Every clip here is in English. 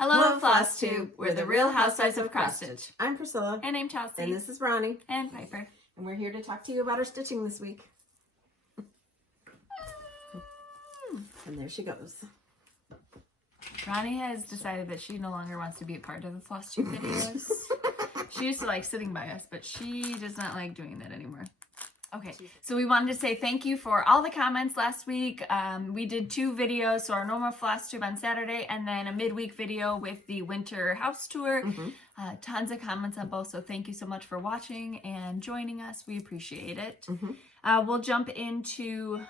Hello, Flosstube. We're the Real Housewives of Cross Stitch. I'm Priscilla. And I'm Chelsea. And this is Ronnie. And Piper. And we're here to talk to you about our stitching this week. And there she goes. Ronnie has decided that she no longer wants to be a part of the Flosstube videos. She used to like sitting by us, but she does not like doing that anymore. Okay, so we wanted to say thank you for all the comments last week. We did 2 videos, so our normal Flosstube on Saturday and then a midweek video with the winter house tour. Tons of comments on both, so thank you so much for watching and joining us. We appreciate it. We'll jump into,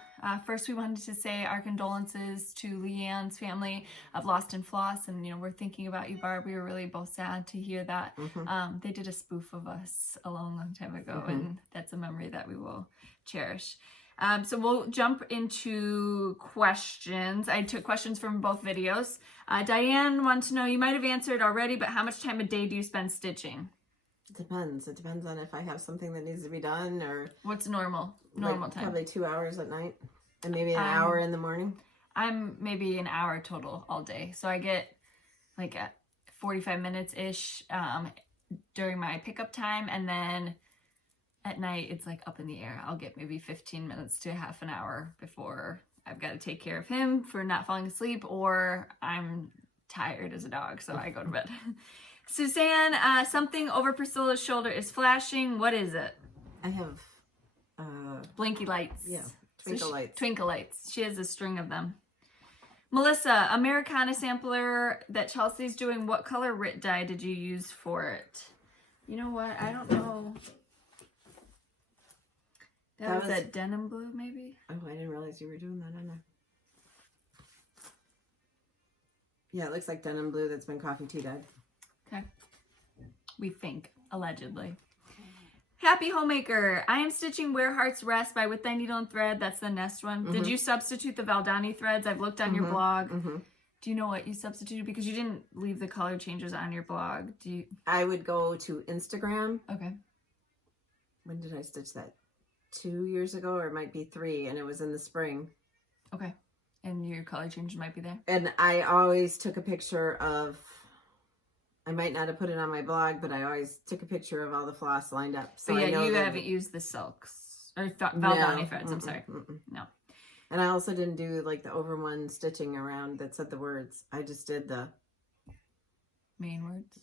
first we wanted to say our condolences to Leanne's family of Lost and Floss, and you know, we're thinking about you, Barb. We were really both sad to hear that. They did a spoof of us a long time ago, and that's a memory that we will cherish. So we'll jump into questions. I took questions from both videos. Diane wanted to know, you might have answered already, but how much time a day do you spend stitching? It depends. It depends on if I have something that needs to be done or... What's normal time? Probably 2 hours at night and maybe an hour in the morning. I'm maybe an hour total all day. So I get like 45 minutes-ish during my pickup time, and then at night it's like up in the air. I'll get maybe 15 minutes to half an hour before I've got to take care of him for not falling asleep, or I'm tired as a dog, so I go to bed. Suzanne, something over Priscilla's shoulder is flashing. What is it? I have... blinky lights. Yeah, twinkle lights. Twinkle lights. She has a string of them. Melissa, Americana sampler that Chelsea's doing. What color RIT dye did you use for it? You know what? I don't know. That was that denim blue, maybe? Oh, I didn't realize you were doing that on there. Yeah, it looks like denim blue that's been coffee tea dyed. Okay. We think, allegedly. Happy Homemaker. I am stitching Where Hearts Rest by With Thy Needle and Thread. That's the Nest one. Did you substitute the Valdani threads? I've looked on your blog. Do you know what you substituted? Because you didn't leave the color changes on your blog. Do you? I would go to Instagram. Okay. When did I stitch that? 2 years ago, or it might be 3, and it was in the spring. Okay. And your color changes might be there? And I always took a picture of... I might not have put it on my blog, but I always took a picture of all the floss lined up. So yeah, I know you haven't used the silks or Valdani threads. I'm sorry. No. And I also didn't do like the over one stitching around that said the words. I just did the main words.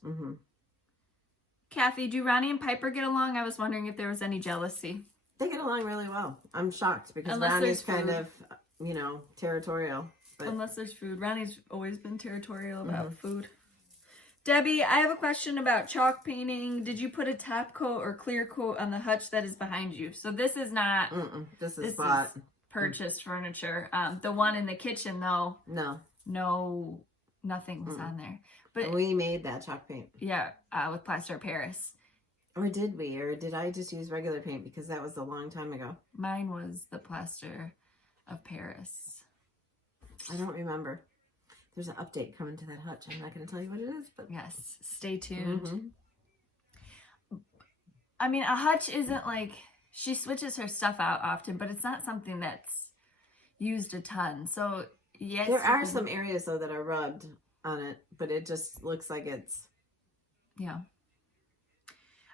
Kathy, do Ronnie and Piper get along? I was wondering if there was any jealousy. They get along really well. I'm shocked because Ronnie's kind of, you know, territorial. But... Unless there's food. Ronnie's always been territorial about food. Debbie, I have a question about chalk painting. Did you put a top coat or clear coat on the hutch that is behind you? So this is not... This is purchased furniture. The one in the kitchen, though... No, nothing was on there. But we made that chalk paint. Yeah, with plaster of Paris. Or did we? Or did I just use regular paint? Because that was a long time ago. Mine was the plaster of Paris. I don't remember. There's an update coming to that hutch. I'm not going to tell you what it is, but... Yes, stay tuned. I mean, a hutch isn't like... She switches her stuff out often, but it's not something that's used a ton. So, yes... There are some areas, though, that are rubbed on it, but it just looks like it's... Yeah.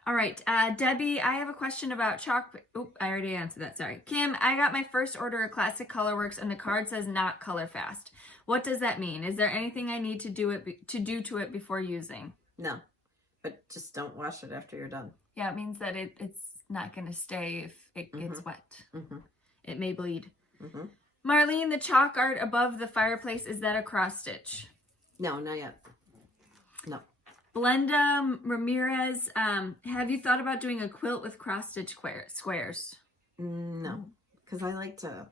All right, Debbie, I have a question about chalk... Oh, I already answered that, sorry. Kim, I got my first order of Classic Colorworks, and the card says not color fast. What does that mean? Is there anything I need to do to it before using? No, but just don't wash it after you're done. Yeah, it means that it's not going to stay if it gets wet. It may bleed. Marlene, the chalk art above the fireplace, is that a cross stitch? No, not yet. No. Blenda Ramirez, have you thought about doing a quilt with cross stitch squares? No, because I like to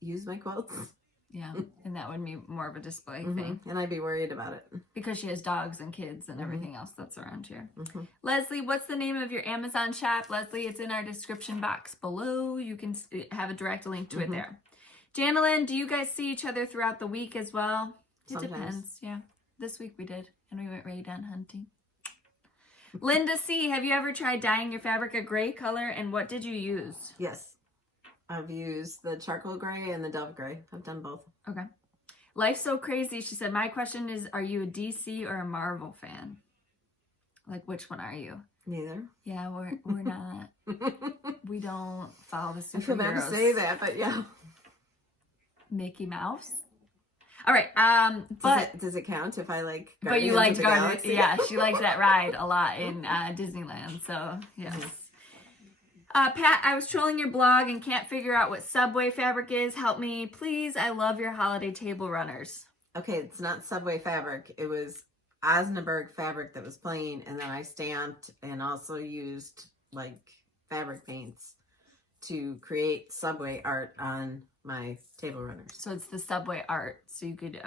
use my quilts. Yeah, and that would be more of a display thing. And I'd be worried about it. Because she has dogs and kids and everything else that's around here. Leslie, what's the name of your Amazon shop? Leslie, it's in our description box below. You can have a direct link to it there. Janelyn, do you guys see each other throughout the week as well? It depends, yeah. This week we did, and we went right down hunting. Linda C, have you ever tried dyeing your fabric a gray color, and what did you use? Yes. I've used the charcoal gray and the dove gray. I've done both. Okay. Life's so crazy. She said, my question is, are you a DC or a Marvel fan? Like, which one are you? Neither. Yeah, we're not. We don't follow the superheroes. I feel bad to say that, but yeah. Mickey Mouse. All right. But does it count if I like? But you like Guardians? Yeah, she likes that ride a lot in Disneyland. So yes. Pat, I was trolling your blog and can't figure out what Subway fabric is. Help me, please. I love your holiday table runners. Okay, it's not Subway fabric. It was Osnaburg fabric that was plain, and then I stamped and also used like fabric paints to create Subway art on my table runners. So it's the Subway art. So you could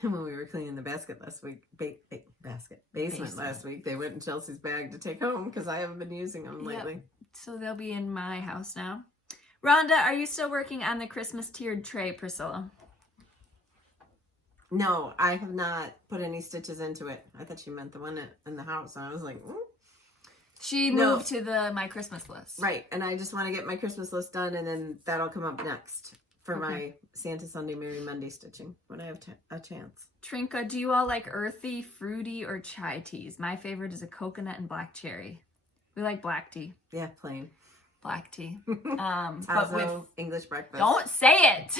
when we were cleaning the basket last week, basement last week, they went in Chelsea's bag to take home because I haven't been using them lately. Yep. So they'll be in my house now. Rhonda, are you still working on the Christmas tiered tray, Priscilla? No, I have not put any stitches into it. I thought you meant the one in the house. And I was like, She moved to my Christmas list. Right, and I just want to get my Christmas list done, and then that'll come up next for my Santa Sunday, Merry Monday stitching when I have a chance. Trinka, do you all like earthy, fruity, or chai teas? My favorite is a coconut and black cherry. We like black tea. Yeah, plain. Black tea. But with English breakfast. Don't say it!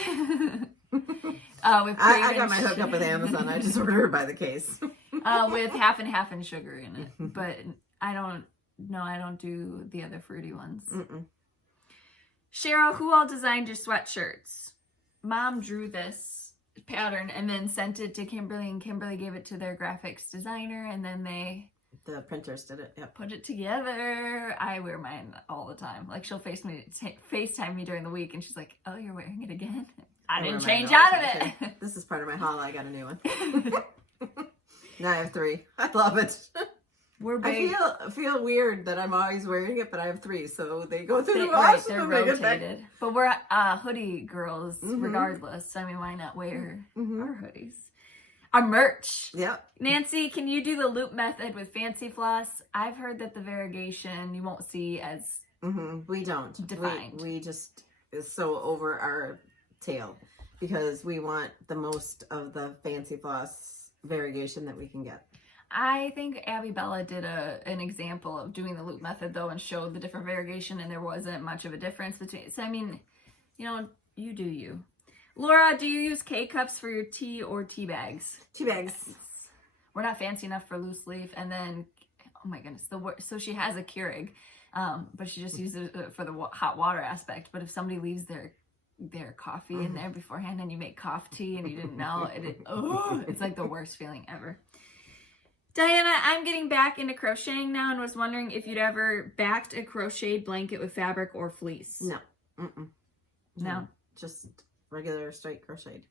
I got my hookup with Amazon. I just order it by the case. With half and half and sugar in it. But I don't do the other fruity ones. Cheryl, who all designed your sweatshirts? Mom drew this pattern and then sent it to Kimberly, and Kimberly gave it to their graphics designer, and then the printers did it. Yep. Put it together. I wear mine all the time. Like, she'll FaceTime me during the week, and she's like, "Oh, you're wearing it again?" I didn't change out of it. This is part of my haul. I got a new one. Now I have 3. I love it. We're big. I feel weird that I'm always wearing it, but I have 3, so they go through the wash. Right, they're rotated. But we're hoodie girls, regardless. I mean, why not wear our hoodies? Our merch. Yep. Nancy, can you do the loop method with fancy floss? I've heard that the variegation you won't see as we don't defined. We just is so over our tail because we want the most of the fancy floss variegation that we can get. I think Abby Bella did an example of doing the loop method though and showed the different variegation, and there wasn't much of a difference between. So I mean, you do you. Laura, do you use K-cups for your tea or tea bags? Tea bags. We're not fancy enough for loose leaf. And then, oh my goodness, so she has a Keurig, but she just uses it for the hot water aspect. But if somebody leaves their coffee in there beforehand and you make coffee tea and you didn't know, it's like the worst feeling ever. Diana, I'm getting back into crocheting now and was wondering if you'd ever backed a crocheted blanket with fabric or fleece. No. No. Just regular straight crocheted.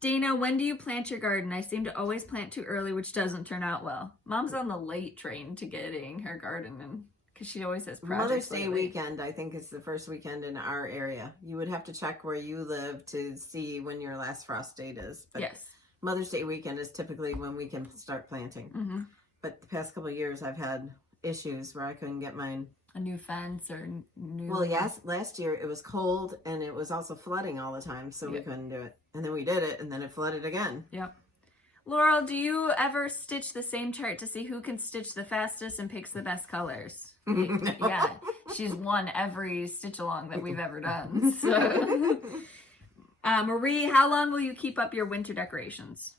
Dana, when do you plant your garden? I seem to always plant too early, which doesn't turn out well. Mom's on the late train to getting her garden, and because she always has projects. Mother's Day weekend, I think, is the first weekend in our area. You would have to check where you live to see when your last frost date is. But yes. Mother's Day weekend is typically when we can start planting. But the past couple of years, I've had issues where I couldn't get mine. A new fence or new... Well, yes, last year it was cold and it was also flooding all the time, so we couldn't do it. And then we did it, and then it flooded again. Yep. Laurel, do you ever stitch the same chart to see who can stitch the fastest and picks the best colors? No. Yeah, she's won every stitch along that we've ever done. So. Marie, how long will you keep up your winter decorations?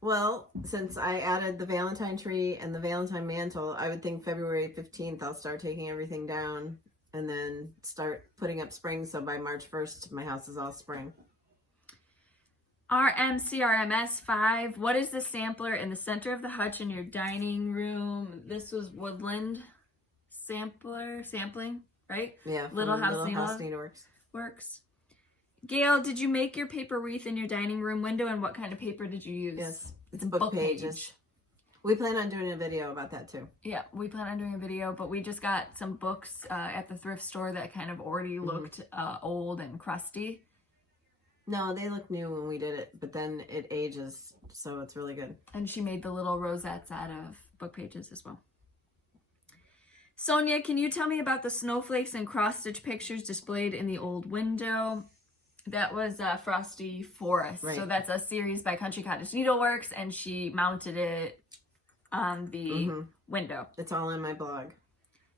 Well, since I added the Valentine tree and the Valentine mantle, I would think February 15th I'll start taking everything down and then start putting up spring. So by March 1st, my house is all spring. RMCRMS5, what is the sampler in the center of the hutch in your dining room? This was woodland sampling, right? Yeah. Little House Nina works. Gail, did you make your paper wreath in your dining room window, and what kind of paper did you use? Yes, it's book pages. We plan on doing a video about that too. Yeah, we plan on doing a video, but we just got some books at the thrift store that kind of already looked old and crusty. No, they look new when we did it, but then it ages, so it's really good. And she made the little rosettes out of book pages as well. Sonia, can you tell me about the snowflakes and cross-stitch pictures displayed in the old window? That was Frosty Forest. Right. So that's a series by Country Cottage Needleworks, and she mounted it on the window. It's all in my blog.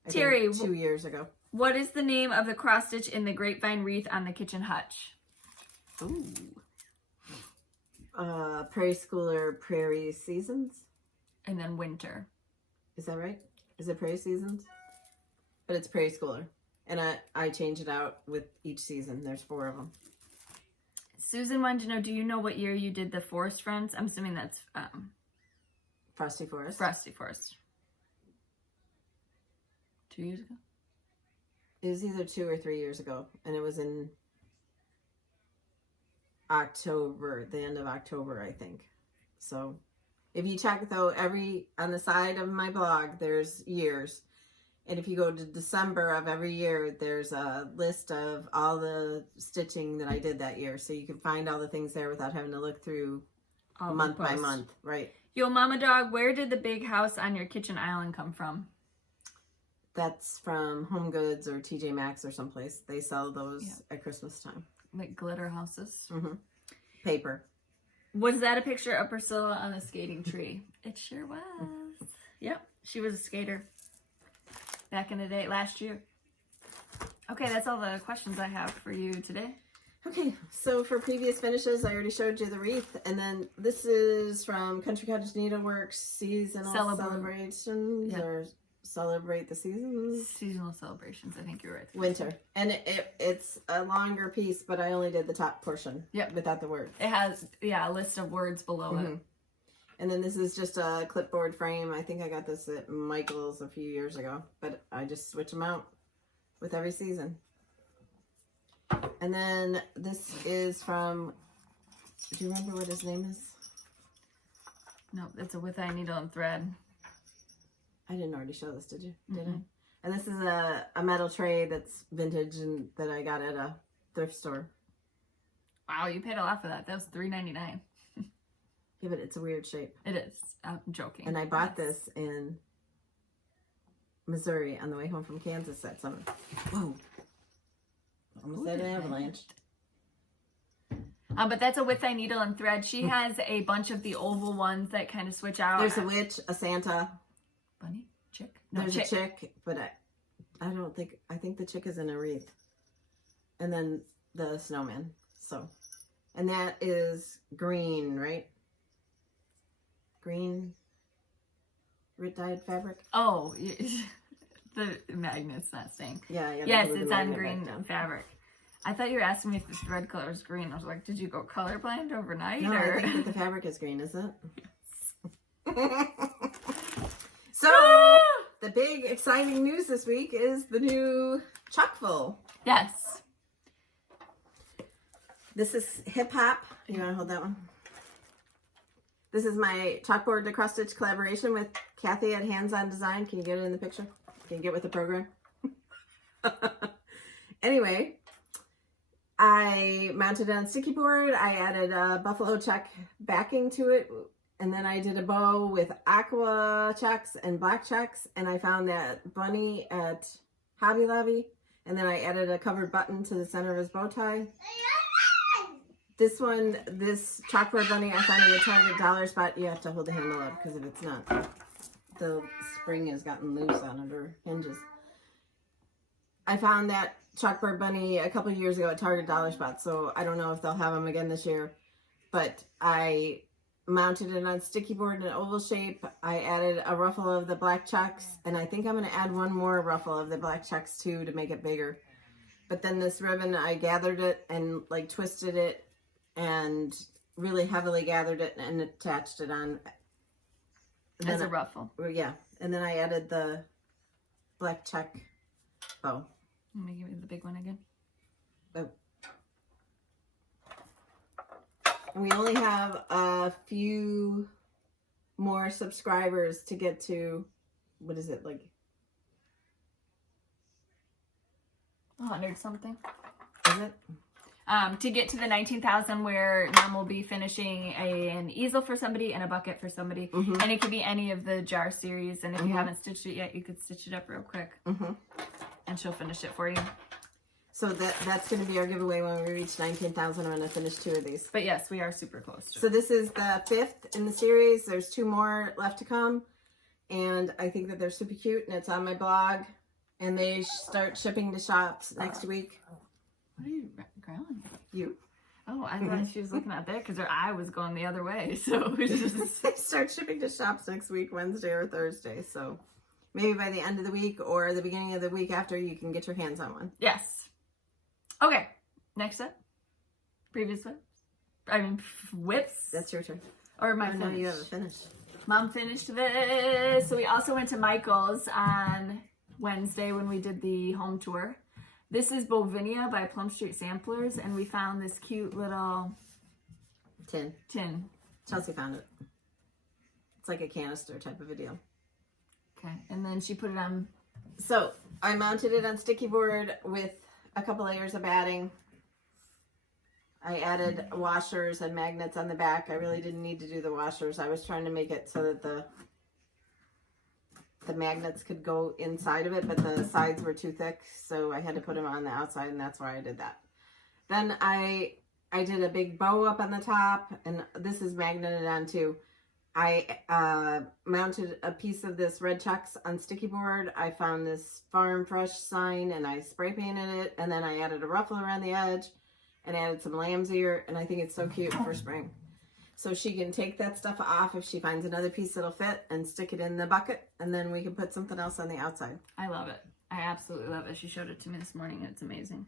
Terry, 2 years ago. What is the name of the cross stitch in the grapevine wreath on the kitchen hutch? Ooh. Prairie Schooler Prairie Seasons. And then winter. Is that right? Is it Prairie Seasons? But it's Prairie Schooler. And I change it out with each season. There's 4 of them. Susan wanted to know, do you know what year you did the Forest Friends? I'm assuming that's Frosty Forest. Frosty Forest. 2 years ago? It was either 2 or 3 years ago. And it was in October, the end of October, I think. So if you check though, on the side of my blog, there's years. And if you go to December of every year, there's a list of all the stitching that I did that year. So you can find all the things there without having to look through all month by month. Right. Yo, Mama Dog, where did the big house on your kitchen island come from? That's from Home Goods or TJ Maxx or someplace. They sell those at Christmas time. Like glitter houses. Paper. Was that a picture of Priscilla on a skating tree? It sure was. Yep, she was a skater back in the day, last year. Okay, that's all the questions I have for you today. Okay, so for previous finishes, I already showed you the wreath. And then this is from Country Cottage Needleworks Seasonal Celebrations or Celebrate the Seasons. Seasonal Celebrations, I think you're right. Winter. And it's a longer piece, but I only did the top portion. Yep. Without the words. It has, a list of words below it. And then this is just a clipboard frame. I think I got this at Michael's a few years ago, but I just switch them out with every season. And then this is from, do you remember what his name is? No, it's a with eye needle and thread. I didn't already show this, did you? Did I? And this is a metal tray that's vintage and that I got at a thrift store. Wow, you paid a lot for that. That was $3.99. Yeah, but it's a weird shape. It is. I'm joking. And I bought this in Missouri on the way home from Kansas that summer. Whoa. Almost had an avalanche. But that's a with eye needle and thread. She has a bunch of the oval ones that kind of switch out. There's a witch, a Santa. Bunny? Chick? No, there's a chick, but I think the chick is in a wreath. And then the snowman. So, and that is green, right? Green dyed fabric. Oh, the magnet's not staying. Yeah. Yes, it's on green fabric. I thought you were asking me if the thread color was green. I was like, did you go colorblind overnight? No, or? I think that the fabric is green, is it? Yes. So, the big exciting news this week is the new Chalkfull. Yes. This is Hip Hop. You want to hold that one? This is my chalkboard to cross stitch collaboration with Kathy at Hands On Design. Can you get it in the picture? Can you get with the program? Anyway, I mounted it on sticky board. I added a buffalo check backing to it. And then I did a bow with aqua checks and black checks. And I found that bunny at Hobby Lobby. And then I added a covered button to the center of his bow tie. This chalkboard bunny I found at a Target dollar spot. You have to hold the handle up because if it's not, the spring has gotten loose on it or hinges. I found that chalkboard bunny a couple years ago at Target dollar spot. So I don't know if they'll have them again this year. But I mounted it on sticky board in an oval shape. I added a ruffle of the black checks. And I think I'm going to add one more ruffle of the black checks too to make it bigger. But then this ribbon, I gathered it and like twisted it and really heavily gathered it and attached it on. As a ruffle. Yeah. And then I added the black check bow. Let me give you the big one again. Oh. And we only have a few more subscribers to get to, what is it, like 100 something. Is it? To get to the 19,000 where Mom will be finishing an easel for somebody and a bucket for somebody. And it could be any of the jar series. And if you haven't stitched it yet, you could stitch it up real quick. And she'll finish it for you. So that's going to be our giveaway when we reach 19,000. I'm going to finish 2 of these. But yes, we are super close to it. So this is the 5th in the series. There's 2 more left to come. And I think that they're super cute, and it's on my blog. And they start shipping to shops next week. What are you growling? You. Oh, I thought she was looking out there because her eye was going the other way. So it was just... They start shipping to shops next week, Wednesday or Thursday. So maybe by the end of the week or the beginning of the week after, you can get your hands on one. Yes. Okay. Next up. Previous whips. I mean, whips. That's your turn. Or my finish. No, you haven't finished. Mom finished this. So we also went to Michael's on Wednesday when we did the home tour. This is Bovinia by Plum Street Samplers, and we found this cute little tin. Chelsea found it. It's like a canister type of a deal. Okay, and then she put it on. So I mounted it on sticky board with a couple layers of batting. I added washers and magnets on the back. I really didn't need to do the washers. I was trying to make it so that the magnets could go inside of it, but the sides were too thick, so I had to put them on the outside, and that's why I did that. Then I did a big bow up on the top, and this is magneted on too. I mounted a piece of this red chucks on sticky board. I found this Farm Fresh sign, and I spray painted it, and then I added a ruffle around the edge, and added some lamb's ear, and I think it's so cute for spring. So she can take that stuff off if she finds another piece that'll fit and stick it in the bucket, and then we can put something else on the outside. I love it. I absolutely love it. She showed it to me this morning, and it's amazing.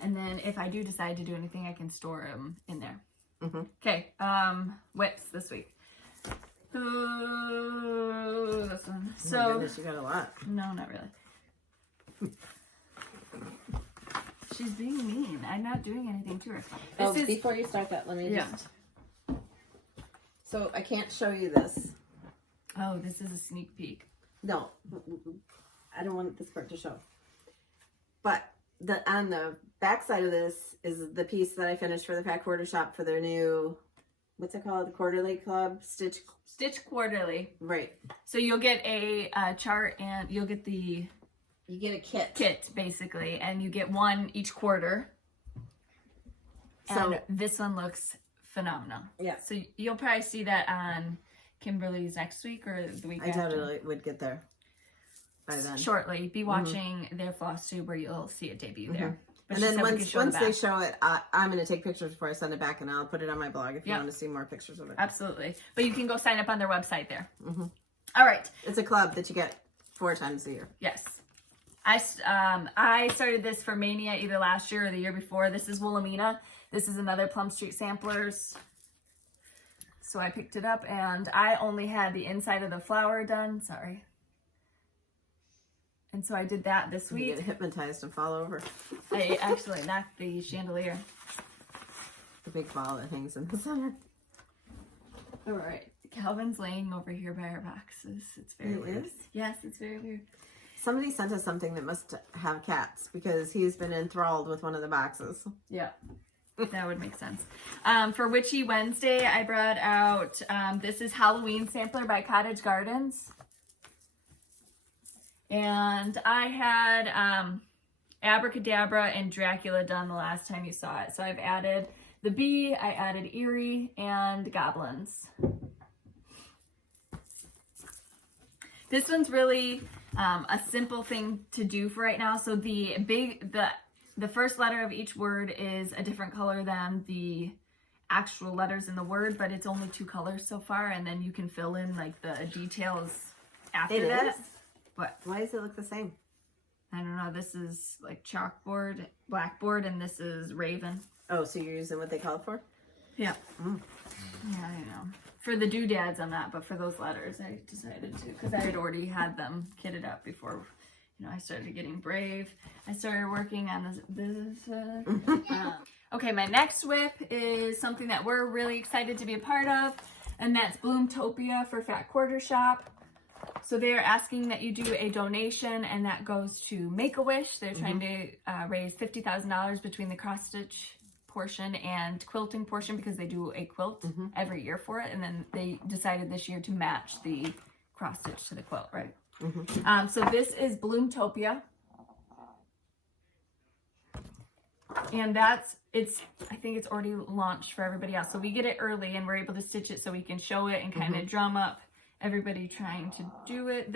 And then if I do decide to do anything, I can store them in there. Okay, whips this week. Ooh, this one. So, oh my goodness, you got a lot. No, not really. She's being mean. I'm not doing anything to her. Before you start that, let me just... So I can't show you this. Oh, this is a sneak peek. No, I don't want this part to show. But on the back side of this is the piece that I finished for the Fat Quarter Shop for their new, what's it called? The Quarterly Club? Stitch Quarterly. Right. So you'll get a chart, and you'll get the... You get a kit. Kit, basically, and you get one each quarter. So and this one looks phenomenal. Yeah. So you'll probably see that on Kimberly's next week or the week after. I totally would get there by then. Shortly. Be watching their Flosstube where you'll see it debut there. But and then once they show it, I'm going to take pictures before I send it back, and I'll put it on my blog if you want to see more pictures of it. Absolutely. But you can go sign up on their website there. All right. It's a club that you get 4 times a year. Yes. I started this for Mania either last year or the year before. This is Wilhelmina. This is another Plum Street Samplers. So I picked it up, and I only had the inside of the flower done. Sorry. And so I did that this week. You get hypnotized and fall over. I actually knocked the chandelier. The big ball that hangs in the center. All right. Calvin's laying over here by our boxes. It's very weird. Is? Yes, it's very weird. Somebody sent us something that must have cats because he's been enthralled with one of the boxes. Yeah, that would make sense. For Witchy Wednesday, I brought out, this is Halloween Sampler by Cottage Gardens. And I had Abracadabra and Dracula done the last time you saw it. So I've added the bee, I added Eerie, and goblins. This one's really a simple thing to do for right now. So the first letter of each word is a different color than the actual letters in the word, but it's only 2 colors so far, and then you can fill in like the details after that. What? Why does it look the same? I don't know. This is like chalkboard, blackboard, and this is Raven. Oh, so you're using what they call it for? Yeah. Yeah, I know. For the doodads, I'm not, but for those letters, I decided to, because I had already had them kitted up before, I started getting brave. I started working on this. Okay, my next whip is something that we're really excited to be a part of, and that's Bloomtopia for Fat Quarter Shop. So they're asking that you do a donation, and that goes to Make-A-Wish. They're trying to raise $50,000 between the cross-stitch portion and quilting portion, because they do a quilt every year for it, and then they decided this year to match the cross stitch to the quilt, right? So this is Bloomtopia. And I think it's already launched for everybody else. So we get it early and we're able to stitch it so we can show it and kind of drum up everybody trying to do it.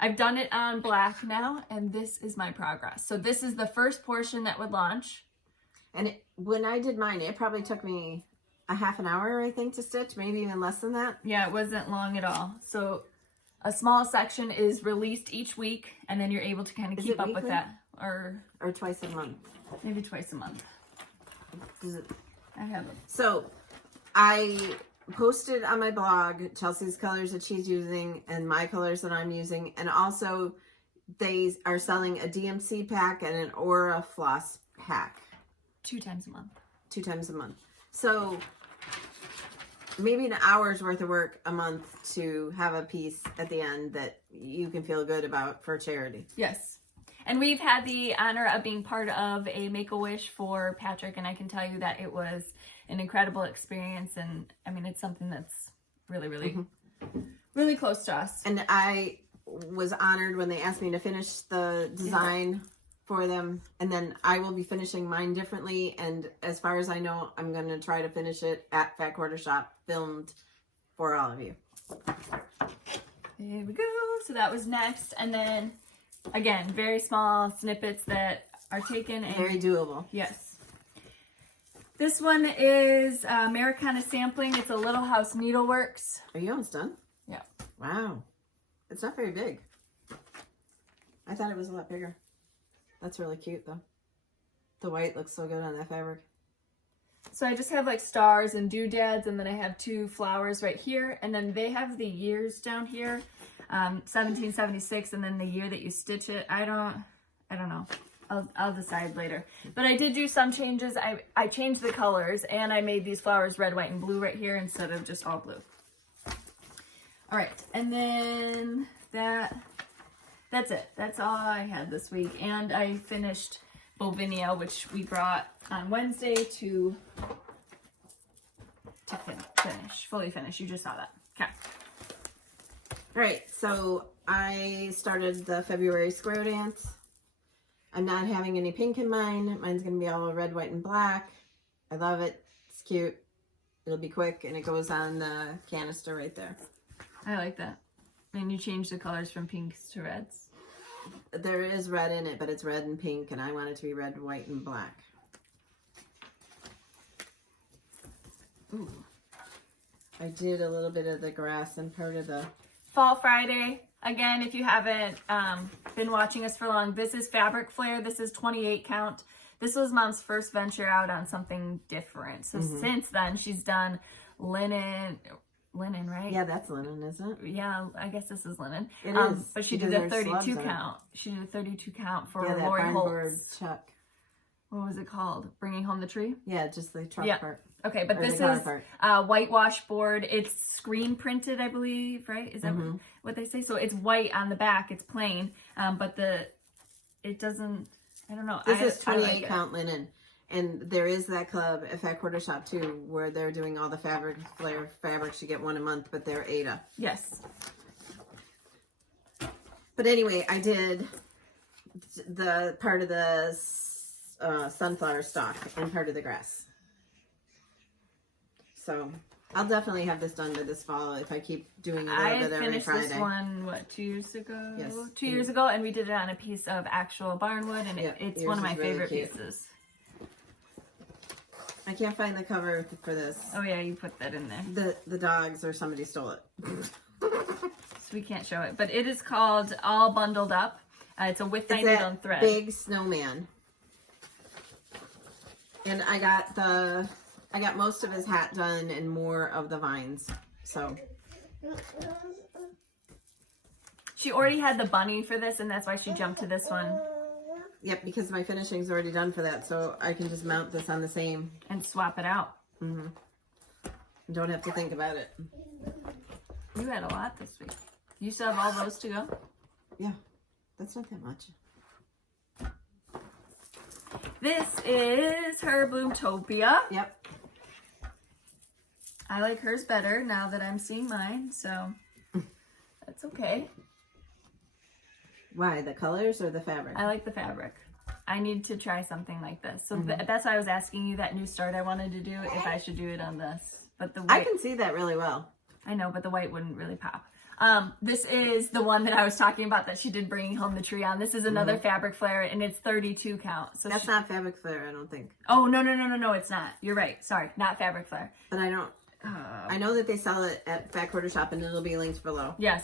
I've done it on black now, and this is my progress. So this is the first portion that would launch. And when I did mine, it probably took me a half an hour, I think, to stitch, maybe even less than that. Yeah, it wasn't long at all. So a small section is released each week, and then you're able to kind of keep up with that. Or twice a month. Maybe twice a month. I have it. So I posted on my blog Chelsea's colors that she's using and my colors that I'm using, and also they are selling a DMC pack and an Aura floss pack 2 times a month. 2 times a month. So maybe an hour's worth of work a month to have a piece at the end that you can feel good about for charity. Yes. And we've had the honor of being part of a Make-A-Wish for Patrick, and I can tell you that it was an incredible experience, and I mean, it's something that's really, really, really close to us. And I was honored when they asked me to finish the design for them, and then I will be finishing mine differently, and as far as I know, I'm going to try to finish it at Fat Quarter Shop, filmed for all of you. There we go. So that was next, and then again, very small snippets that are taken. And very doable. Yes. This one is Americana Sampling. It's a Little House Needleworks. Are you almost done? Yeah. Wow. It's not very big. I thought it was a lot bigger. That's really cute, though. The white looks so good on that fabric. So I just have like stars and doodads, and then I have 2 flowers right here. And then they have the years down here. 1776, and then the year that you stitch it. I don't know. I'll decide later. But I did do some changes. I changed the colors, and I made these flowers red, white, and blue right here instead of just all blue. All right, and then that's it. That's all I had this week. And I finished Bovinia, which we brought on Wednesday to fully finish. You just saw that. Okay. All right, so I started the February square dance. I'm not having any pink in mine. Mine's going to be all red, white, and black. I love it. It's cute. It'll be quick, and it goes on the canister right there. I like that. And you change the colors from pinks to reds. There is red in it, but it's red and pink, and I want it to be red, white, and black. Ooh. I did a little bit of the grass and part of the Fall Friday. Again, if you haven't been watching us for long, this is Fabric Flare. This is 28 count. This was Mom's first venture out on something different. So since then, she's done linen, right? Yeah, that's linen, isn't it? Yeah, I guess this is linen. It is. But she did a 32 count. She did a 32 count for Lori Holt's. Chuck. What was it called? Bringing Home the Tree? Yeah, just the truck part. Okay, but this is whitewash board. It's screen printed, I believe, right? Is that what they say? So it's white on the back. It's plain, but it doesn't, I don't know. This is 28 count linen. And there is that club at Fat Quarter Shop, too, where they're doing all the Fabric Flare fabrics. You get 1 a month, but they're Ada. Yes. But anyway, I did the part of the sunflower stalk and part of the grass. So I'll definitely have this done by this fall if I keep doing a little bit every Friday. I finished this one, what, 2 years ago? Yes. 2 years ago, and we did it on a piece of actual barnwood, and it's one of my favorite pieces. I can't find the cover for this. Oh yeah, you put that in there. The dogs or somebody stole it. So we can't show it, but it is called All Bundled Up. It's a with needle and thread. Big snowman. And I got most of his hat done and more of the vines. So she already had the bunny for this, and that's why she jumped to this one. Yep, because my finishing's already done for that, so I can just mount this on the same and swap it out. Don't have to think about it. You had a lot this week. You still have all those to go? Yeah, that's not that much. This is her Bloomtopia. Yep. I like hers better now that I'm seeing mine, so that's okay. Why, the colors or the fabric? I like the fabric. I need to try something like this. So Mm-hmm. that's why I was asking you that new start I wanted to do, if I should do it on this. But the I white, can see that really well. I know, but the white wouldn't really pop. This is the one that I was talking about that she did bringing home the tree on. This is another fabric flare, and it's 32 count. So That's not fabric flare, I don't think. Oh, no, it's not. You're right. Sorry, not fabric flare. But I don't. I know that they sell it at Fat Quarter Shop, and it'll be linked below. Yes.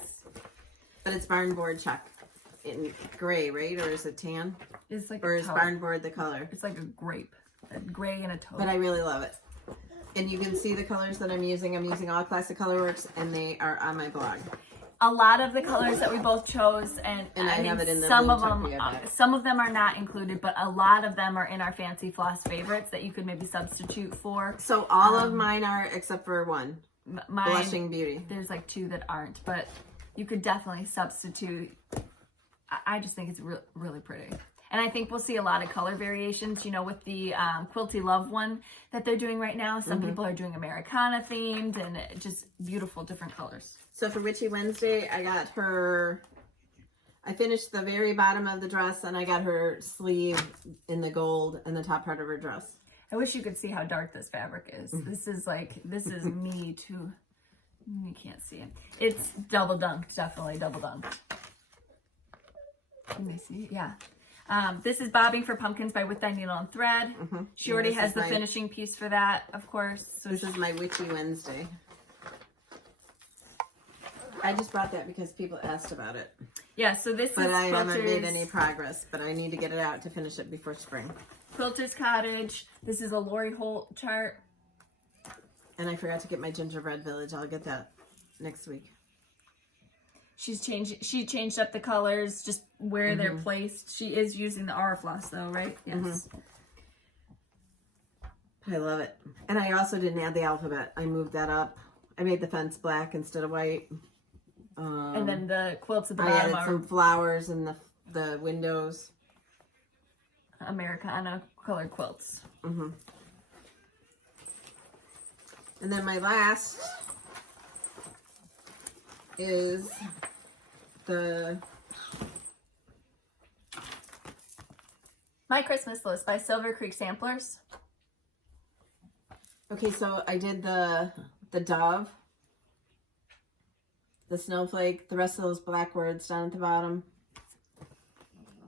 But it's barn board check in gray, right? Or is it tan? It's like Or a is taupe. barn board the color? It's like a grape. A gray and a taupe. But I really love it. And you can see the colors that I'm using. I'm using all classic Colorworks, and they are on my blog. A lot of the colors that we both chose, and I mean, have it in the some of link them, tree, I bet. some of them are not included, but a lot of them are in our fancy floss favorites that you could maybe substitute for. So all of mine are, except for one. Mine, Blushing Beauty. There's like 2 that aren't, but you could definitely substitute. I just think it's really pretty. And I think we'll see a lot of color variations, you know, with the Quilty Love one that they're doing right now. Some people are doing Americana themed and just beautiful different colors. So for Witchy Wednesday, I got her, I finished the very bottom of the dress, and I got her sleeve in the gold and the top part of her dress. I wish you could see how dark this fabric is. This is me too. You can't see it. It's double dunked, definitely double dunked. Can they see? Yeah. This is Bobbing for Pumpkins by With Thy Needle and Thread. She already has the finishing piece for that, of course. So this is my Witchy Wednesday. I just bought that because people asked about it. Yeah, so this but is I haven't Quilter's, made any progress, but I need to get it out to finish it before spring. Quilter's Cottage. This is a Lori Holt chart. And I forgot to get my Gingerbread Village. I'll get that next week. She changed up the colors, just where they're placed. She is using the Aura Floss though, right? Yes. I love it. And I also didn't add the alphabet. I moved that up. I made the fence black instead of white. And then the quilts at the I bottom added are some flowers in the windows. Americana colored quilts. And then my last is the My Christmas List by Silver Creek Samplers. okay. So I did the dove, the snowflake, the rest of those black words down at the bottom.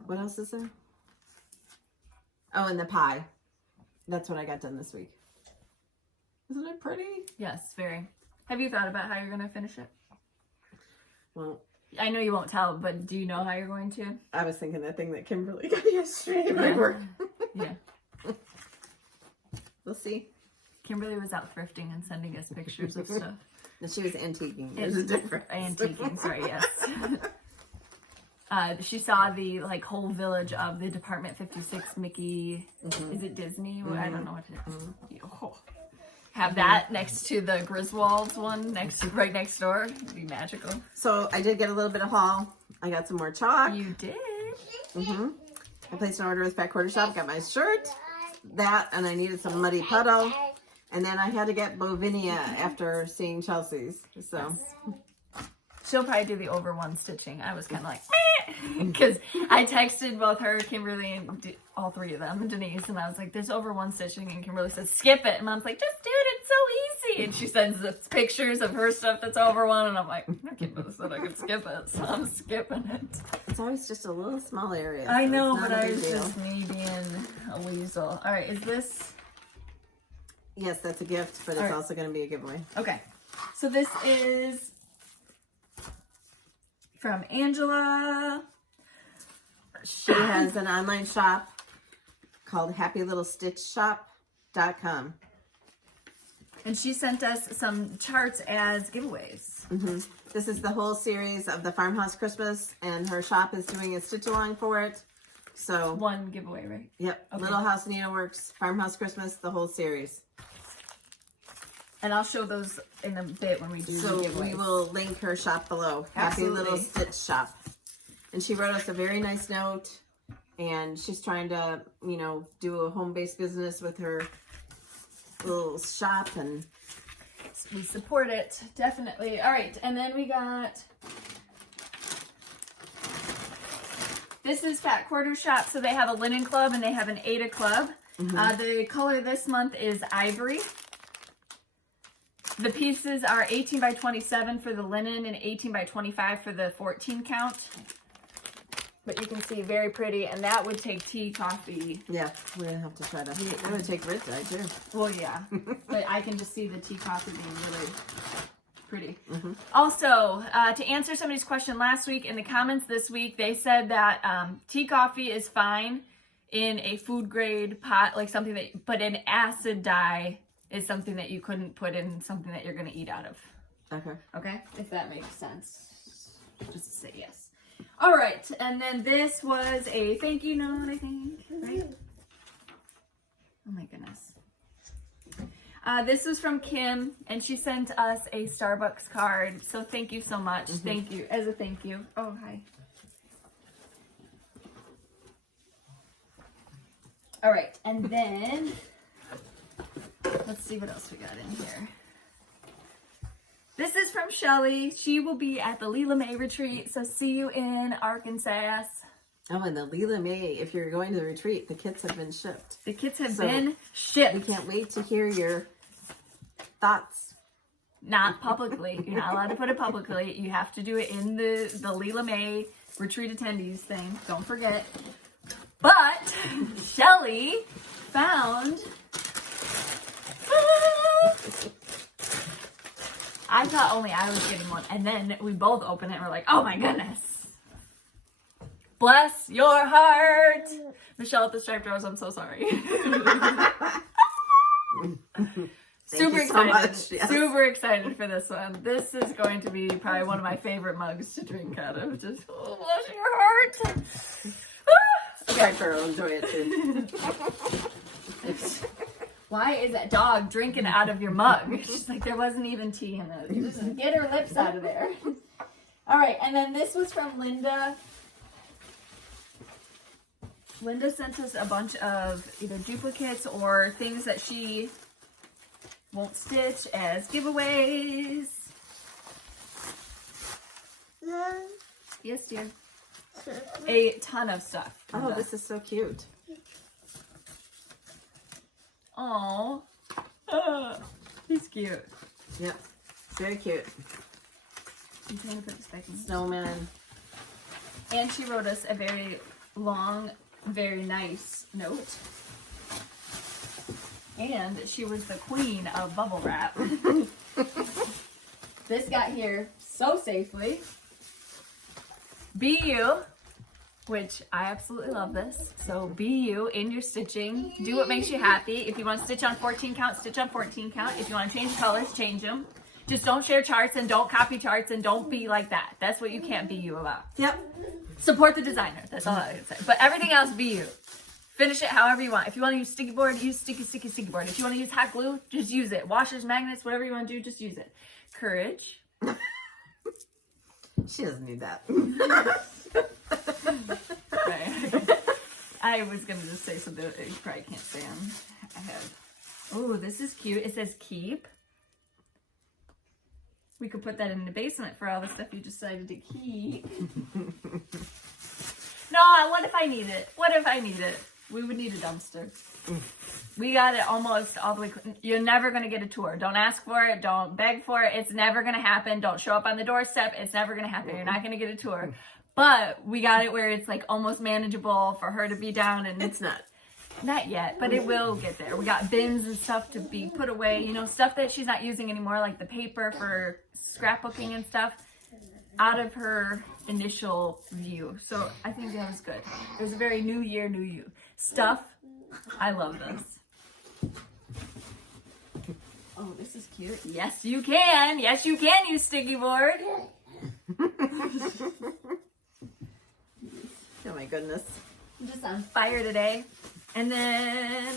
What else is there? Oh, and the pie. That's what I got done this week. Isn't it pretty? Yes, very. Have you thought about how you're going to finish it? Well, I know you won't tell, but do you know how you're going to? I was thinking that thing that Kimberly got yesterday at my work. Yeah. We'll see. Kimberly was out thrifting and sending us pictures of stuff. No, she was antiquing. There's a difference. Antiquing, sorry, yes. She saw the whole village of the Department 56 Mickey. Is it Disney? I don't know what it is. Oh. Have that next to the Griswold's one, right next door. It'd be magical. So I did get a little bit of haul. I got some more chalk. You did? I placed an order with Fat Quarter Shop. Got my shirt, that, and I needed some muddy puddle. And then I had to get Bovinia after seeing Chelsea's. So she'll probably do the over one stitching. I was kind of like, because I texted both her, Kimberly, and all three of them, Denise, and I was like, there's over one stitching, and Kimberly says, skip it. And Mom's like, just do it, it's so easy. And she sends us pictures of her stuff that's over one, and I'm like, I can't believe that I could skip it, so I'm skipping it. It's always just a little small area. So I know, it's not but a I big was deal. just me being a weasel. All right, is this? Yes, that's a gift, but it's right. also going to be a giveaway. Okay, so this is from Angela. She has an online shop called happylittlestitchshop.com. And she sent us some charts as giveaways. This is the whole series of the Farmhouse Christmas, and her shop is doing a stitch along for it. So, One giveaway, right? yep, Okay. Little House Needleworks, Farmhouse Christmas, the whole series. And I'll show those in a bit when we do So the giveaways. we will link her shop below. Happy Absolutely. Little Stitch Shop. And she wrote us a very nice note, and she's trying to, do a home-based business with her little shop, and We support it, definitely. All right, and then we got This is Fat Quarter Shop, so they have a linen club and they have an Ada club. The color this month is ivory. The pieces are 18 by 27 for the linen and 18 by 25 for the 14 count. But you can see, very pretty, and that would take tea, coffee. Yeah, we're gonna have to try to. That would take Ritz, I too. Well, yeah, but I can just see the tea, coffee being really pretty. Also, to answer somebody's question last week, in the comments this week, they said that tea, coffee is fine in a food grade pot, like something that, but an acid dye is something that you couldn't put in something that you're gonna eat out of. Okay. Okay, if that makes sense. Just to say yes. All right, and then this was a thank you note, I think, right? Oh my goodness. This was from Kim, and she sent us a Starbucks card, so thank you so much. Thank you, as a thank you. Oh, hi. All right, and then, let's see what else we got in here. This is from Shelly. She will be at the Leela May retreat, so see you in Arkansas. Oh, and the Leela May, if you're going to the retreat, the kits have been shipped. The kits have been shipped. We can't wait to hear your thoughts. Not publicly. You're not allowed to put it publicly. You have to do it in the Leela May retreat attendees thing. Don't forget. But Shelly found... I thought only I was getting one, and then we both opened it and we're like, oh my goodness. Bless your heart. Michelle at the Striped Rose, I'm so sorry. Super excited. So much, yes. Super excited for this one. This is going to be probably one of my favorite mugs to drink out of. Just, oh, bless your heart. Okay, Pearl, enjoy it too. Why is that dog drinking out of your mug? It's just like there wasn't even tea in it. Just get her lips out of there. All right, and then this was from Linda. Linda sent us a bunch of either duplicates or things that she won't stitch as giveaways. Yes, dear. A ton of stuff. Oh, this is so cute. Oh, he's cute. Yep, very cute. I'm trying to put this back in. Snowman. And she wrote us a very long, very nice note. And she was the queen of bubble wrap. This got here so safely. Be you. Which I absolutely love this. So be you in your stitching. Do what makes you happy. If you want to stitch on 14 count, stitch on 14 count. If you want to change colors, change them. Just don't share charts and don't copy charts and don't be like that. That's what you can't be you about. Yep. Support the designer. That's all I would say. But everything else, be you. Finish it however you want. If you want to use sticky board, use sticky board. If you want to use hot glue, just use it. Washers, magnets, whatever you want to do, just use it. Courage. She doesn't need that. Right. I was gonna just say something that you probably can't say on ahead. Oh, this is cute. It says keep. We could put that in the basement for all the stuff you decided to keep. No, what if I need it? What if I need it? We would need a dumpster. We got it almost all the way. You're never going to get a tour. Don't ask for it. Don't beg for it. It's never going to happen. Don't show up on the doorstep. It's never going to happen. You're not going to get a tour. But we got it where it's like almost manageable for her to be down. And It's not. Not yet, but it will get there. We got bins and stuff to be put away. You know, stuff that she's not using anymore, like the paper for scrapbooking and stuff, out of her initial view. So I think that was good. It was a very new year, new you. Stuff. I love this. Oh, this is cute. Yes, you can. Yes, you can use sticky board. Oh my goodness. I'm just on fire today. And then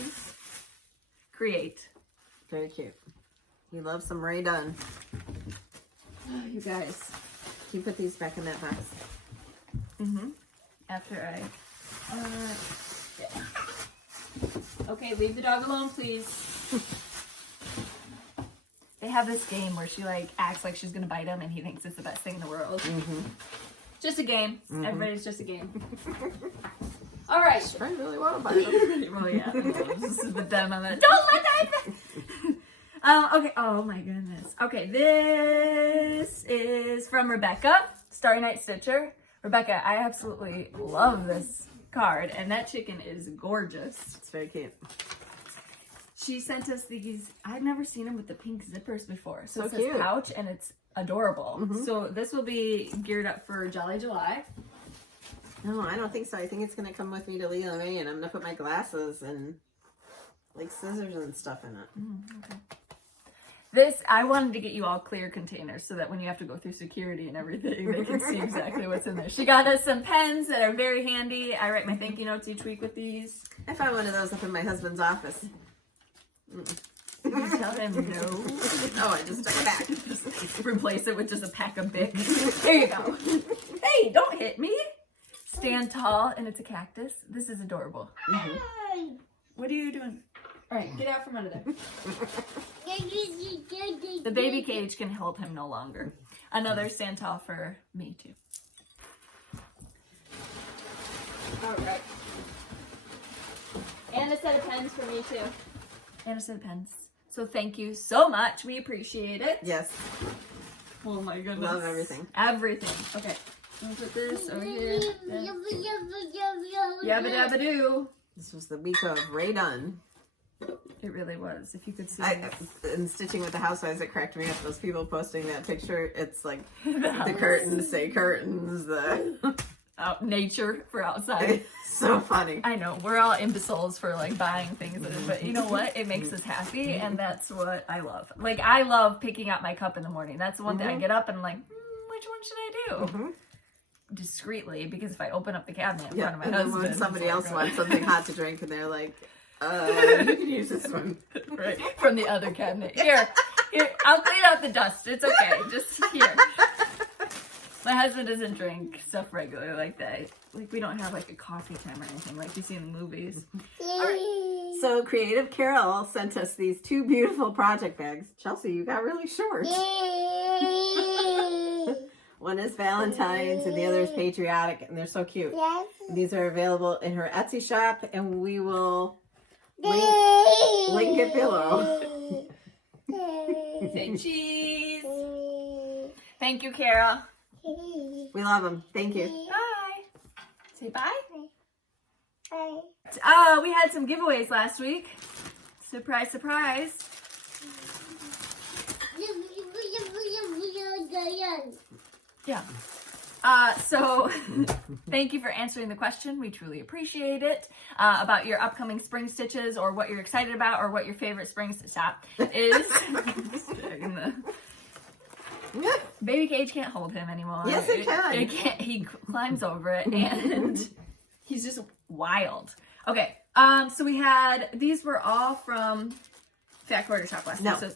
create. Very cute. We love some Ray Dunn. Oh, you guys. Can you put these back in that box? Mm-hmm. After I... yeah. Okay, leave the dog alone, please. They have this game where she like acts like she's gonna bite him and he thinks it's the best thing in the world. Mm-hmm. Just a game. Everybody's just a game. All right. I really want to buy them. Well, yeah. This is the demo that. Don't let that. Okay. Oh my goodness. Okay. This is from Rebecca, Starry Night Stitcher. Rebecca, I absolutely love this card, and that chicken is gorgeous. It's very cute. She sent us these. I've never seen them with the pink zippers before. So it says cute. pouch, and it's adorable. So this will be geared up for Jolly July. No, I don't think so. I think it's going to come with me to Leland May, and I'm going to put my glasses and like scissors and stuff in it. Okay. This, I wanted to get you all clear containers so that when you have to go through security and everything, they can see exactly what's in there. She got us some pens that are very handy. I write my thank you notes each week with these. I found one of those up in my husband's office. Did you tell him no? No, I just took it back. Just replace it with just a pack of Bics. There you go. Hey, don't hit me. Stand tall, and it's a cactus. This is adorable. What are you doing? All right, get out from under there. The baby cage can hold him no longer. Another stand tall for me, too. All right. And a set of pens for me, too. And a set of pens. So thank you so much. We appreciate it. Yes. Oh, my goodness. Love everything. Everything. Okay. I'm gonna put this over here. Yabba dabba doo. This was the week of Ray Dunn. It really was. If you could see. In Stitching with the Housewives, it cracked me up. Those people posting that picture. It's like the curtains say curtains. The nature for outside. So funny. I know. We're all imbeciles for like buying things, but you know what? It makes us happy, and that's what I love. Like I love picking out my cup in the morning. That's the one thing I get up and I'm like, which one should I do? Discreetly, because if I open up the cabinet in front of my husband, and then when somebody else wants something hot to drink, and they're like, you can use this one. Right, from the other cabinet. Here, I'll clean out the dust. It's okay. Just here. My husband doesn't drink stuff regularly like that. Like, we don't have, like, a coffee time or anything like you see in the movies. All right. So, Creative Carol sent us these two beautiful project bags. Chelsea, you got really short. One is Valentine's and the other is Patriotic, and they're so cute. Yes. These are available in her Etsy shop, and we will link it below. Say cheese. Thank you, Carol. We love them. Thank you. Bye. Say bye. Bye. We had some giveaways last week. Surprise, surprise. Yeah. So thank you for answering the question. We truly appreciate it. About your upcoming spring stitches, or what you're excited about, or what your favorite spring stop is. Baby cage can't hold him anymore. Yes, it can. It can't. He climbs over it, and he's just wild. Okay. So we had, these were all from Fat Quarter Shop last week. So,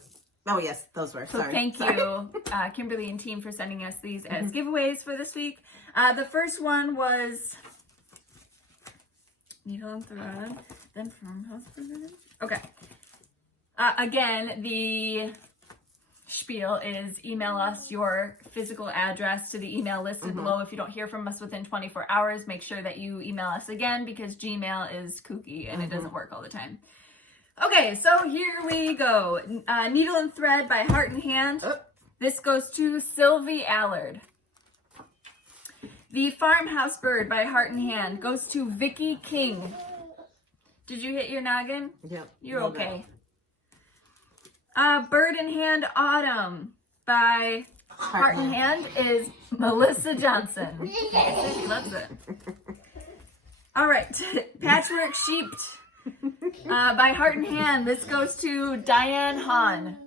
oh, yes, those were. So thank you, Kimberly and team, for sending us these as giveaways for this week. The first one was Needle and Thread, then Farmhouse Provision. Okay. Again, the spiel is email us your physical address to the email listed below. If you don't hear from us within 24 hours, make sure that you email us again, because Gmail is kooky and it doesn't work all the time. Okay, so here we go. Needle and Thread by Heart and Hand. This goes to Sylvie Allard. The Farmhouse Bird by Heart and Hand goes to Vicky King. Did you hit your noggin? Yep. You're okay. Bird in Hand Autumn by Heart and Hand is Melissa Johnson. She loves it. All right, Patchwork Sheeped by Heart and Hand. This goes to Diane Hahn.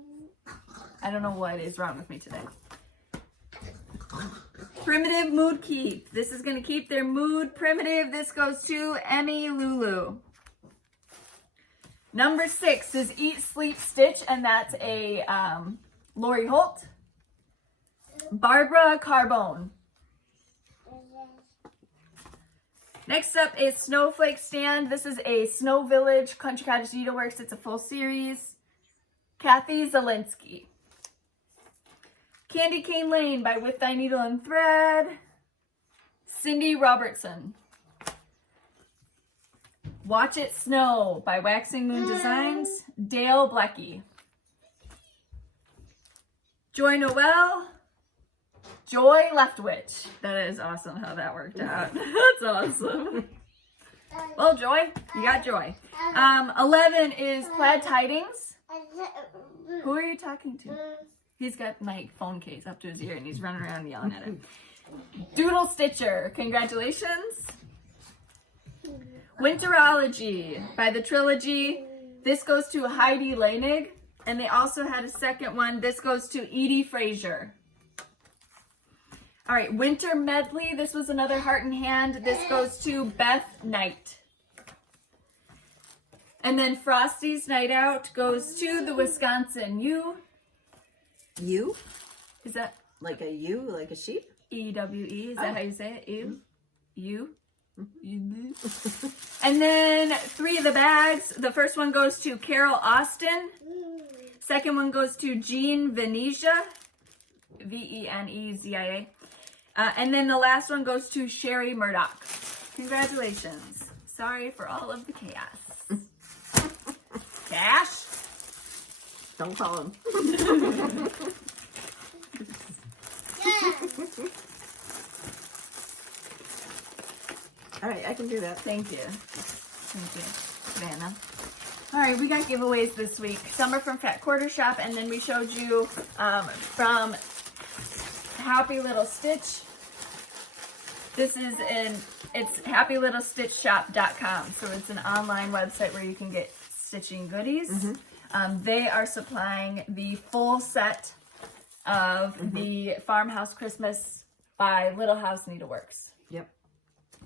I don't know what is wrong with me today. Primitive Mood Keep. This is going to keep their mood primitive. This goes to Emmy Lulu. Number 6 is Eat, Sleep, Stitch, and that's a Lori Holt. Barbara Carbone. Next up is Snowflake Stand. This is a Snow Village Country Cottage Needleworks. It's a full series. Kathy Zielinski. Candy Cane Lane by With Thy Needle and Thread. Cindy Robertson. Watch It Snow by Waxing Moon Designs, Dale Blecky. Joy Noel, Joy Leftwich. That is awesome how that worked out. That's awesome. Well, Joy, you got Joy. 11 is Plaid Tidings. Who are you talking to? He's got my phone case up to his ear and he's running around yelling at it. Doodle Stitcher, congratulations. Winterology by the Trilogy. This goes to Heidi Leinig. And they also had a second one. This goes to Edie Frazier. All right, Winter Medley. This was another Heart and Hand. This goes to Beth Knight. And then Frosty's Night Out goes to the Wisconsin U. U? Is that? Like a U, like a sheep? E-W-E. Is that how you say it? U? U? And then 3 of the bags. The first one goes to Carol Austin. Second one goes to Jean Venezia. Venezia. And then the last one goes to Sherry Murdoch. Congratulations. Sorry for all of the chaos. Cash? Don't call him. All right, I can do that. Thank you. Thank you, Savannah. All right, we got giveaways this week. Some are from Fat Quarter Shop, and then we showed you from Happy Little Stitch. This is it's happylittlestitchshop.com. So it's an online website where you can get stitching goodies. They are supplying the full set of the Farmhouse Christmas by Little House Needleworks. Yep.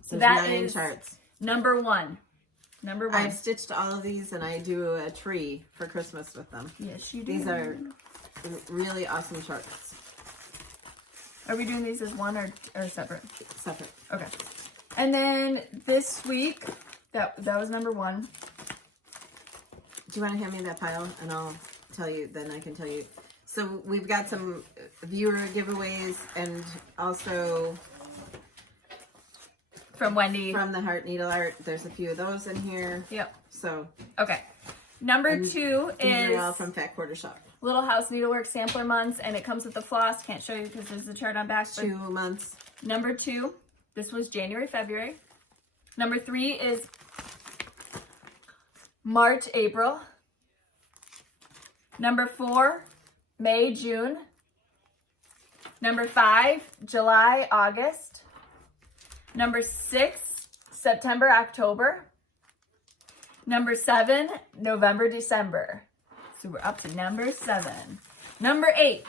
So there's that 9 is charts. Number one. I've stitched all of these and I do a tree for Christmas with them. Yes, you do. These are really awesome charts. Are we doing these as one or separate? Separate. Okay. And then this week, that was number 1. Do you want to hand me that pile and I'll tell you, then I can tell you. So we've got some viewer giveaways and also from Wendy. From the Heart Needle Art. There's a few of those in here. Yep. So. Okay. Number 2 is. These are all from Fat Quarter Shop. Little House Needleworks sampler months, and it comes with the floss. Can't show you because there's a chart on back. 2 months. Number 2, this was January, February. Number 3 is March, April. Number 4, May, June. Number 5, July, August. Number 6, September, October. Number 7, November, December. So we're up to number 7. Number 8.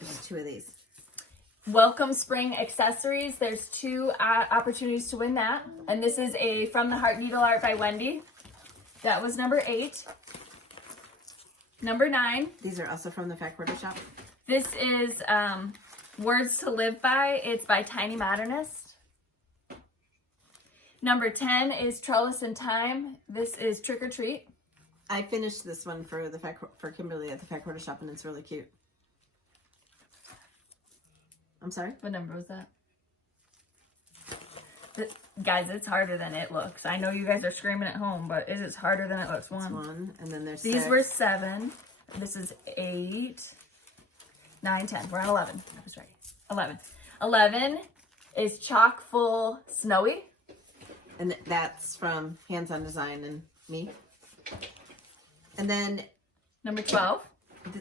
There's 2 of these. Welcome Spring Accessories. There's 2 opportunities to win that. And this is a From the Heart Needle Art by Wendy. That was number 8. Number 9. These are also from the Fat Quarter Shop. This is Words to Live By. It's by Tiny Modernist. Number 10 is Trellis in Time. This is Trick or Treat. I finished this one for for Kimberly at the Fat Quarter Shop, and it's really cute. I'm sorry? What number was that? Guys, it's harder than it looks. I know you guys are screaming at home, but it is harder than it looks. 1, and then there's These 6. were 7. This is 8, 9, 10. We're on 11. I was right. 11. 11 is Chock Full Snowy. And that's from Hands On Design and me. And then number 12.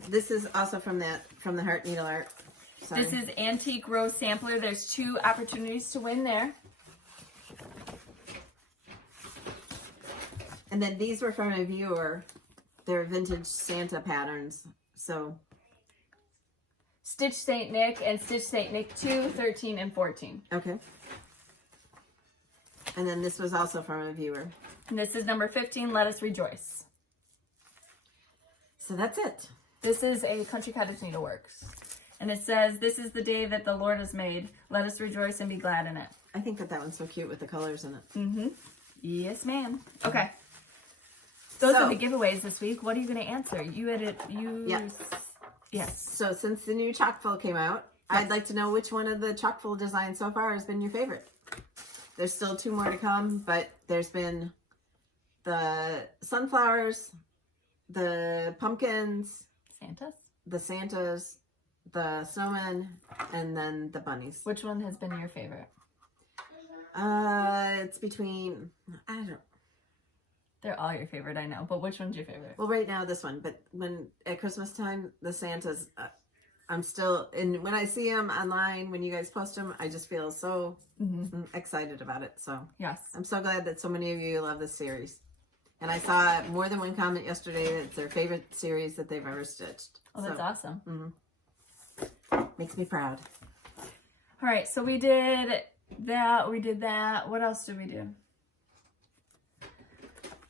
This is also from the Heart Needle Art. Sorry. This is Antique Rose Sampler. There's 2 opportunities to win there. And then these were from a viewer. They're vintage Santa patterns. So Stitch St. Nick and Stitch St. Nick 2, 13, and 14. Okay. And then this was also from a viewer. And this is number 15, Let Us Rejoice. So that's it. This is a Country Cottage Needleworks. And it says, this is the day that the Lord has made. Let us rejoice and be glad in it. I think that one's so cute with the colors in it. Mm-hmm. Yes, ma'am. Okay. Those are the giveaways this week. What are you going to answer? You. Yes. Yes. So since the new Chock Full came out, I'd like to know which one of the chock-full designs so far has been your favorite. There's still 2 more to come, but there's been the sunflowers, the pumpkins, the Santas, the snowmen, and then the bunnies. Which one has been your favorite? It's between, I don't know. They're all your favorite, I know, but which one's your favorite? Well, right now this one, but when at Christmas time, the Santas, I'm still, and when I see them online, when you guys post them, I just feel so excited about it. So yes, I'm so glad that so many of you love this series. And I saw more than one comment yesterday that it's their favorite series that they've ever stitched. Oh, that's awesome. Makes me proud. All right, so we did that. We did that. What else did we do?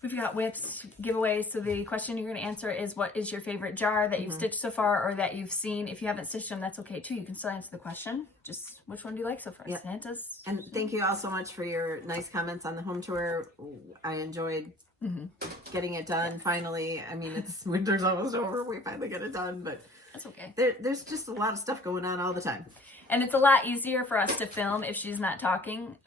We've got whips, giveaways. So the question you're going to answer is, what is your favorite jar that you've stitched so far or that you've seen? If you haven't stitched them, that's okay too. You can still answer the question. Just which one do you like so far? Yep. Santa's. And thank you all so much for your nice comments on the home tour. I enjoyed getting it done finally. I mean, it's winter's almost over. We finally get it done, but that's okay. There's just a lot of stuff going on all the time. And it's a lot easier for us to film if she's not talking.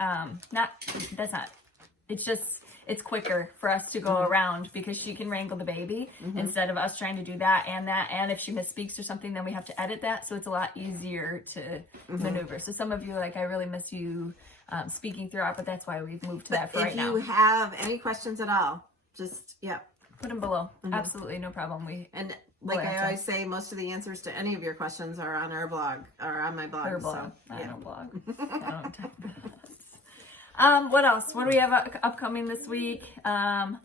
It's quicker for us to go around because she can wrangle the baby instead of us trying to do that. And if she misspeaks or something, then we have to edit that. So it's a lot easier to maneuver. So some of you are like, I really miss you speaking throughout, but that's why we've moved to that for right now. If you have any questions at all, just, put them below. Absolutely, no problem. And like I always say, most of the answers to any of your questions are on our blog, or on my blog. Her blog. So, I don't blog. I don't type that. What else? What do we have upcoming this week? Somebody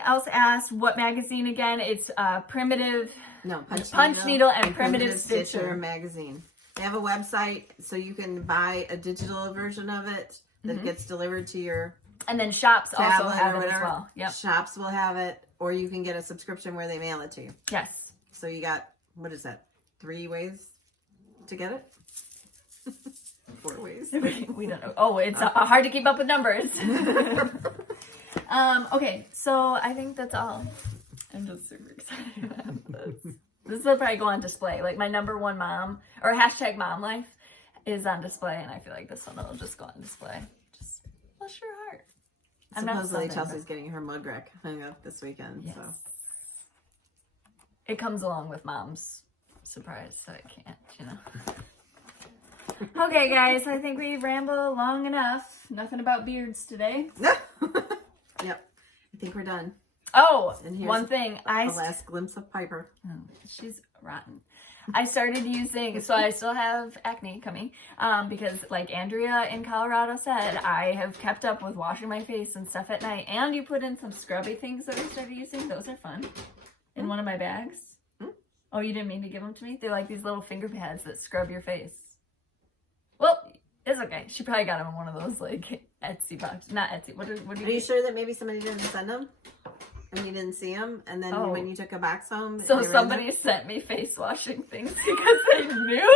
else asked what magazine again? It's Punch Needle and Primitive Stitcher magazine. They have a website, so you can buy a digital version of it that gets delivered to your and then shops also have it as whatever. well. Yep. Shops will have it, or you can get a subscription where they mail it to you. Yes. So you got, what is that, 3 ways to get it? 4 ways. We don't know. Oh, it's hard to keep up with numbers. Okay, so I think that's all. I'm just super excited about this. This will probably go on display. Like my #1 mom, or hashtag mom life, is on display, and I feel like this one will just go on display. Just bless your heart. Supposedly Chelsea's getting her mug rack hung up this weekend. Yes. So it comes along with mom's surprise, so it can't, you know. Okay, guys, I think we've rambled long enough. Nothing about beards today. Yep, I think we're done. Oh, and here's one thing. The last glimpse of Piper. Oh, she's rotten. I started using, so I still have acne coming, because like Andrea in Colorado said, I have kept up with washing my face and stuff at night. And you put in some scrubby things that I started using. Those are fun. In one of my bags. Oh, you didn't mean to give them to me? They're like these little finger pads that scrub your face. Well, it's okay. She probably got them in one of those like Etsy boxes. Not Etsy. What are you sure that maybe somebody didn't send them? And you didn't see them, and then when you took a box home, so somebody sent me face washing things because they knew.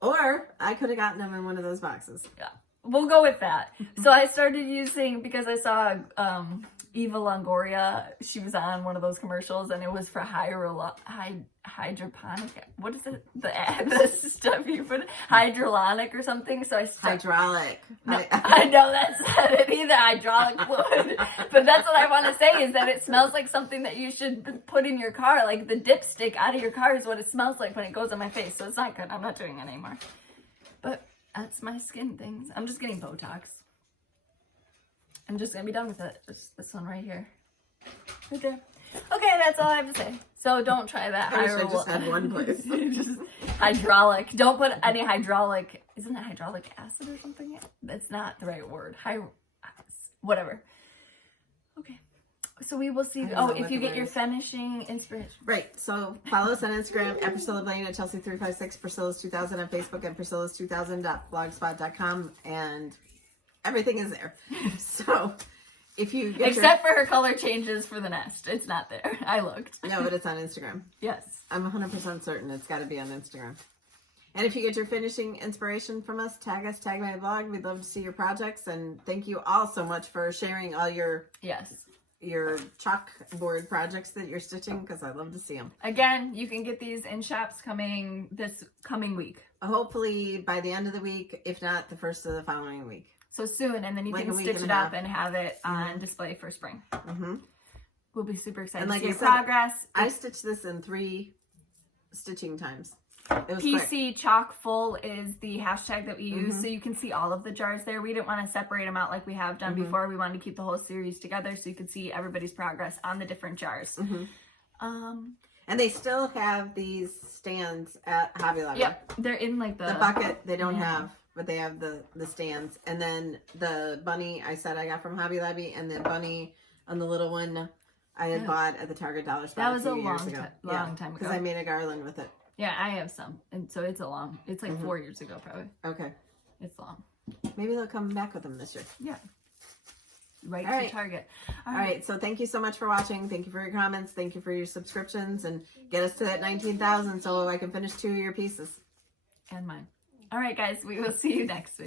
Or I could have gotten them in one of those boxes. Yeah, we'll go with that. So I started using, because I saw Eva Longoria. She was on one of those commercials, and it was for hydroponic. What is it? The stuff you put hydrolonic or something. So I hydraulic. No, I know that's not it either. Hydraulic fluid, but that's what I want to say is that it smells like something that you should put in your car. Like the dipstick out of your car is what it smells like when it goes on my face. So it's not good. I'm not doing it anymore. But that's my skin things. I'm just getting Botox. I'm just gonna be done with it. Just this one right here. Right there. Okay, that's all I have to say. So don't try that. I wish I just had one place. Just hydraulic. Don't put any hydraulic. Isn't it hydraulic acid or something? That's not the right word. Whatever. Okay. So we will see. Oh, if you get your finishing inspiration. Right. So follow us on Instagram at Priscilla Blaine, at Chelsea356, Priscilla's 2000 on Facebook, and Priscilla's2000.blogspot.com, and everything is there. So if you get except for her color changes for the nest, it's not there. I looked. No, but it's on Instagram. Yes, I'm 100% certain it's got to be on Instagram. And if you get your finishing inspiration from us, tag us, tag my blog. We'd love to see your projects, and thank you all so much for sharing all your your chalkboard projects that you're stitching, because I love to see them. Again, you can get these in shops this coming week. Hopefully by the end of the week, if not the first of the following week. So soon, and then you Like can a week stitch and it a up half. and have it on display for spring. Mm-hmm. We'll be super excited And like to see I your said, progress. I stitched this in 3 stitching times. It was PC Chalkfull is the hashtag that we use, Mhm. so you can see all of the jars there. We didn't want to separate them out like we have done Mhm. before. We wanted to keep the whole series together so you could see everybody's progress on the different jars. Mm-hmm. And they still have these stands at Hobby Lobby. Yep, they're in like The bucket they don't have, but they have the stands. And then the bunny I said I got from Hobby Lobby, and the bunny on the little one I had bought at the Target Dollar Spot. That was a few years long ago. long time ago. Because I made a garland with it. Yeah, I have some, and so it's like 4 years ago probably. Okay. It's long. Maybe they'll come back with them this year. Yeah. Right All to right. Target. All right. So thank you so much for watching. Thank you for your comments. Thank you for your subscriptions, and get us to that 19,000 so I can finish 2 of your pieces. And mine. All right, guys, we will see you next week.